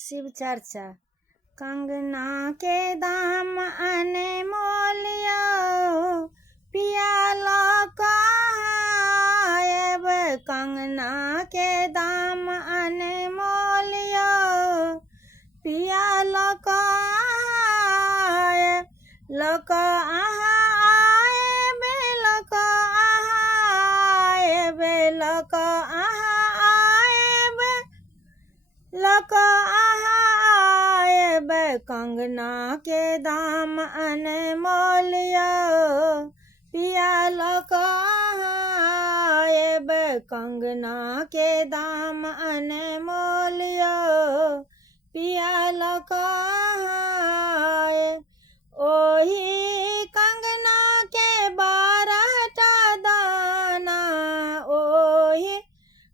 शिव चर्चा। कंगना के दाम अनमोलियो, पिया लो कहाँ आयब। कंगना के दाम अनमोलियो, पिया लो कहाँ आयब। लो कहाँ आयब, लो कहाँ आयब, लो कहाँ आयब, लो कहाँ आयब। कंगना के दाम अनमोलियो, पिया लो कहाँ आयब। कंगना के दाम अनमोलियो, पिया लो कहाँ आयब। ओही कंगना के 12टा दाना, ओही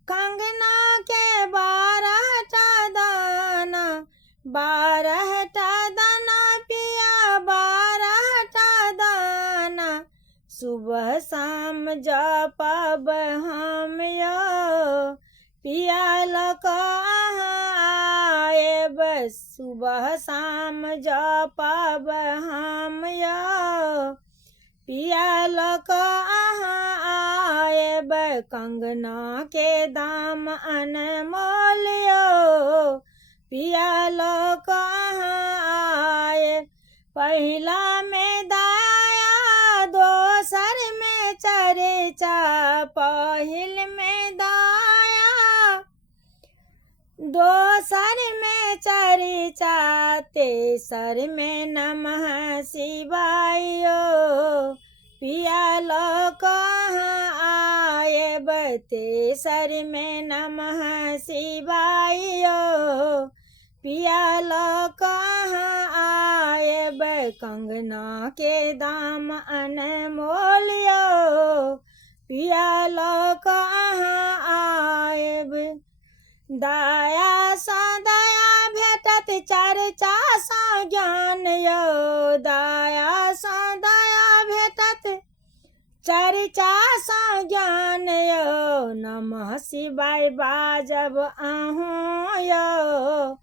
कंगना के 12टा दाना, 12टा दाना पिया 12टा दाना। सुबह शाम जपब हम यो, पिया लो कहाँ आयब। सुबह शाम जपब हम यो, पिया लो कहाँ आयब। कंगना के दाम अनमोलियो, पिया लो कहाँ आयब। पहिला में दाया, दोसर में चर्चा। पहिल में दाया, दोसर में चर्चा। तेसर में नमः शिवायो, पिया लो कहाँ आयब। तेसर में नमः शिवायो, पिया लो कहाँ आयब। कंगना के दाम अनमोलियो, पिया लो कहाँ आयब। दाया सा दया भेटत, चर्चा सा ज्ञान यो। दाया सा दया भेटत, चर्चा सा ज्ञान यो। नमः शिवाय बाजब अहूँ यो,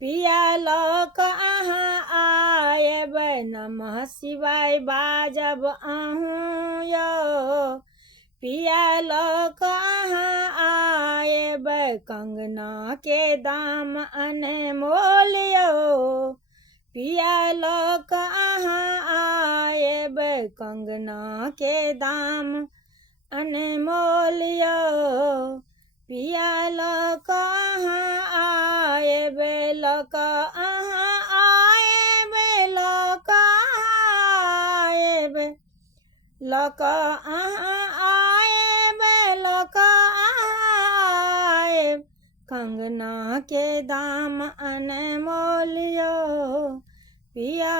पिया लो कहाँ आयब। नमः शिवाय बाजब अहूँ यो, पिया लो कहाँ आयब। कंगना के दाम अनमोलियो, पिया लो कहाँ आयब। कंगना के दाम अनमोलियो, पिया लो कहाँ आयब। लो कहाँ आयब, लो कहाँ आयब, लो कहाँ आयब, लो कहाँ आयब। कंगना के दाम अनमोलियो, पिया